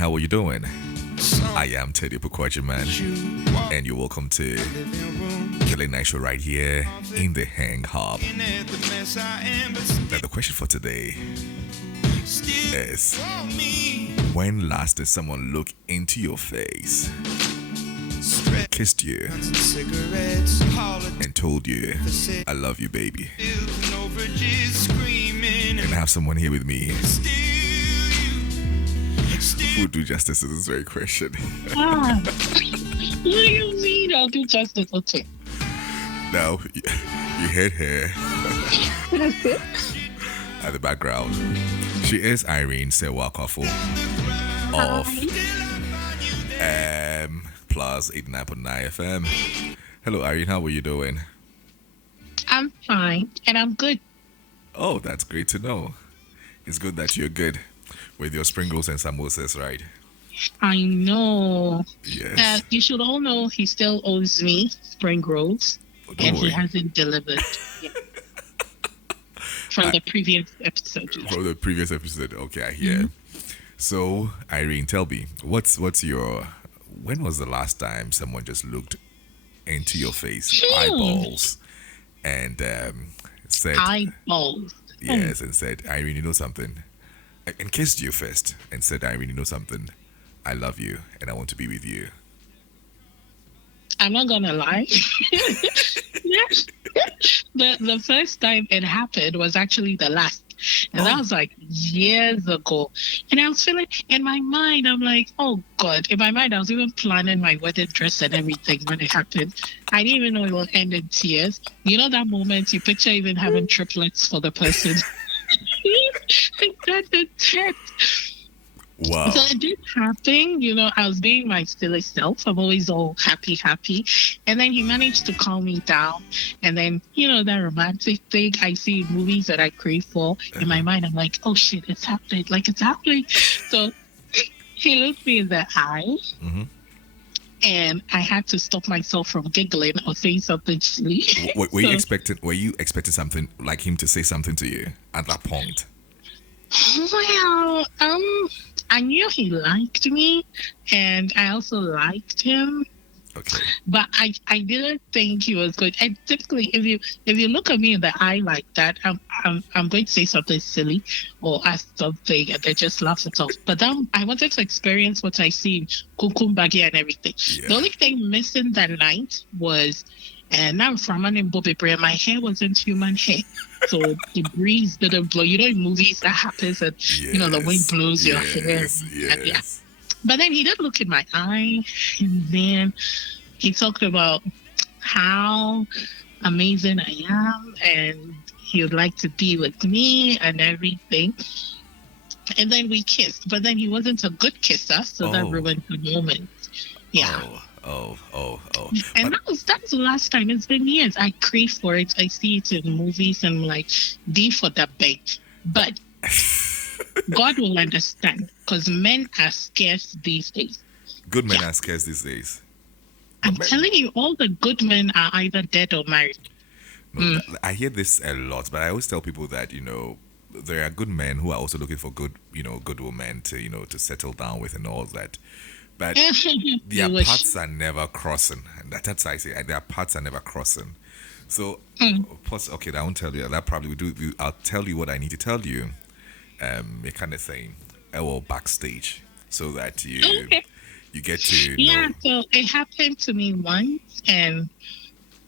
how are you doing? I am Teddy Man, and you're welcome to Killing Night Show right here in the Hang Hub. Now, the question for today is, when last did someone look into your face, kissed you, and told you, I love you, baby? And I have someone here with me who would do justice to this very question. What do you mean I'll do justice? Okay. Now, you heard her at the background. She is Irene Serwaa Kwarfo of Pluzz 89.9 FM. Hello, Irene. How are you doing? I'm fine, and I'm good. Oh, that's great to know. It's good that you're good with your spring rolls and samosas, right? I know. Yes. You should all know he still owes me spring rolls, and worry. he hasn't delivered yet. From the previous episode. From the previous episode. Okay, I hear. So, Irene, tell me, what's your... When was the last time someone just looked into your face, eyeballs, and said... Eyeballs. Yes, and said, Irene, you know something? And kissed you first and said, Irene, you know something? I love you and I want to be with you. I'm not gonna lie. The first time it happened was actually the last. And that was like years ago. And I was feeling, in my mind, I'm like, oh God. In my mind, I was even planning my wedding dress and everything when it happened. I didn't even know it would end in tears. You know that moment you picture even having triplets for the person. That's intense. Wow. So it did happen, I was being my silly self. I'm always all happy. And then he managed to calm me down. And then, that romantic thing I see in movies that I crave for. In my mind, I'm like, oh shit, it's happening. Like, it's happening. So he looked me in the eye. Mm-hmm. And I had to stop myself from giggling or saying something silly. Were you expecting something like him to say something to you at that point? Well, I knew he liked me, and I also liked him. Okay. But I didn't think he was good. And typically, if you look at me in the eye like that, I'm going to say something silly or ask something, and they just laugh it off. But then I wanted to experience what I see in Kukumbagi and everything. Yeah. The only thing missing that night was, and now from my name Bobby Bray, my hair wasn't human hair. So the breeze didn't blow. In movies that happens, and the wind blows your hair. And, yeah. But then he did look in my eye, and then he talked about how amazing I am, and he would like to be with me and everything. And then we kissed, but then he wasn't a good kisser, so that ruined the moment. Yeah. Oh. And that's the last time. It's been years. I crave for it. I see it in movies, and I'm like, D for the bank. But God will understand, because men are scarce these days. Good men are scarce these days. I'm telling you, all the good men are either dead or married. No, I hear this a lot, but I always tell people that, there are good men who are also looking for good women to, to settle down with and all that. But their paths are never crossing. That's what I say. Their paths are never crossing. So, okay, I won't tell you. That probably will do. I'll tell you what I need to tell you. A kind of thing, or backstage, so that you get to know. So it happened to me once, and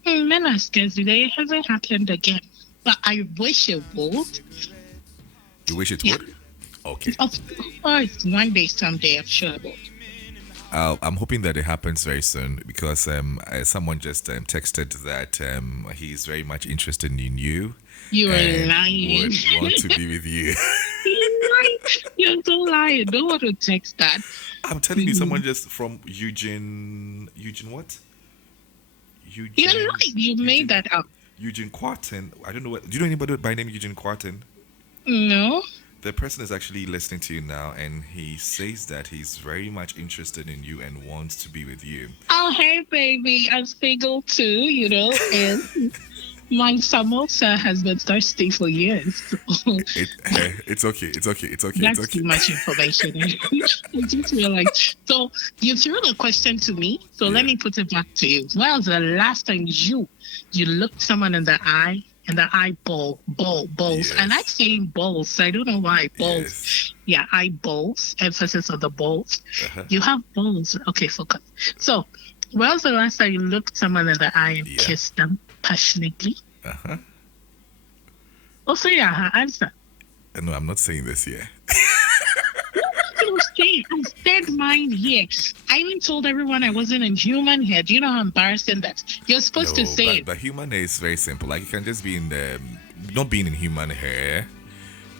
men are scared today. It hasn't happened again, but I wish it would. You wish it would? Okay. Of course, one day, someday, I'm sure it would. I'm hoping that it happens very soon, because someone just texted that he's very much interested in you. You are lying. Would want to be with you. You're so lying. Don't want to text that. I'm telling you, someone just from Eugene what? You're lying. You made that up. Eugene Quarton. I don't know what. Do you know anybody by name Eugene Quarton? No. The person is actually listening to you now, and he says that he's very much interested in you and wants to be with you. Oh, hey, baby. I'm single too, and My samosa has been thirsty for years. So It's okay. It's okay. It's okay. It's that's okay. too much information. I just realized. So you threw the question to me. So let Yeah. me put it back to you. Well, the last time you looked someone in the eye and the eyeball, balls. I like Yes. saying balls. I don't know why Yes. balls. Yeah, eyeballs. Emphasis on the balls. Uh-huh. You have balls. Okay, focus. So, when's the last time you looked someone in the eye and Yeah. kissed them passionately? Uh-huh. Also, yeah, answer. No, I'm not saying this here. You say I said mine here. I even told everyone I wasn't in human head. You know how embarrassing that. You're supposed to No, say but it. human hair is very simple. Like you can just be in the not being in human hair.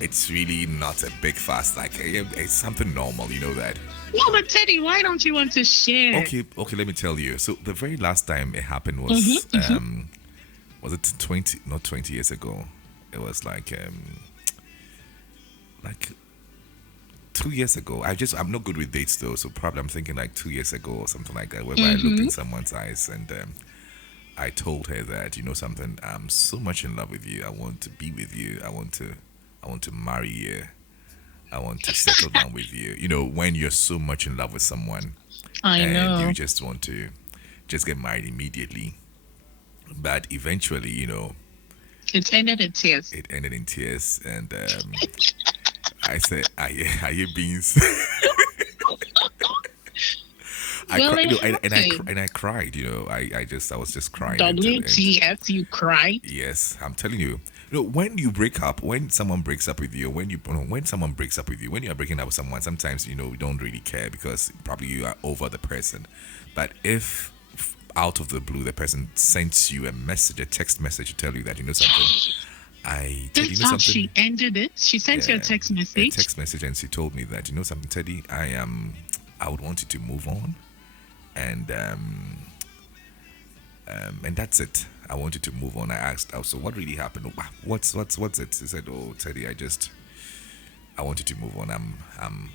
It's really not a big fuss. Like it's something normal. You know that. No, but Teddy, why don't you want to share? Okay, okay. Let me tell you. So the very last time it happened was it 20? Not 20 years ago. It was like 2 years ago. I'm not good with dates though, so probably I'm thinking like 2 years ago or something like that. Where I looked in someone's eyes and I told her that you know something. I'm so much in love with you. I want to be with you. I want to marry you. I want to settle down with you. You know, when you're so much in love with someone I and know. you just want to just get married immediately. But eventually, you know, It's ended in tears. it ended in tears. And I said, are you beans? Well, it And I cried, you know, I was just crying. WTF, you cried? Yes, I'm telling you. You know, when you break up, when someone breaks up with you, when someone breaks up with you, when you are breaking up with someone, sometimes you know you don't really care because probably you are over the person. But if out of the blue the person sends you a message, a text message to tell you that you know something, That's you know how something, she ended it. She sent you a text a message. text message, and she told me that you know something, Teddy, I would want you to move on, and and that's it. I want you to move on. I asked, oh, so what really happened? What's it? He said, oh, Teddy, I want you to move on. I'm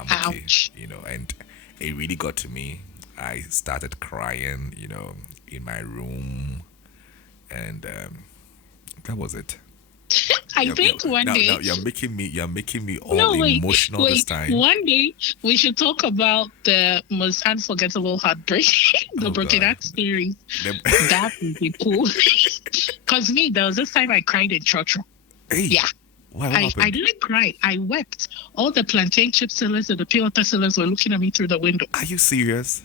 okay, Ouch. you know. And it really got to me. I started crying, you know, in my room, and that was it. I think one day. Now you're making me all No, emotional this time. One day we should talk about the most unforgettable heartbreak, the Oh, Broken God. Act series. Them- That would be cool. Because me, there was this time I cried in church. Hey, Yeah. what I happened? didn't cry. I wept. All the plantain chip sellers and the pure water sellers were looking at me through the window. Are you serious?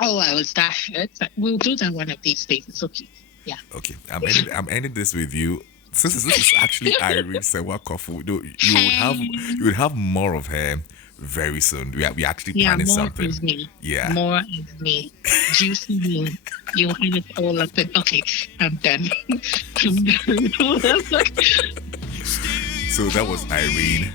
Oh, I was that hurt. We'll do that one of these days. It's okay. Yeah. Okay, I'm ending this with you. Since this is actually Irene Serwaa Kwarfo, you would have more of her very soon. We actually Yeah, planning more something. is me. Yeah. More is me. Juicy me. You have it all up in. Okay, I'm done. I'm done. So that was Irene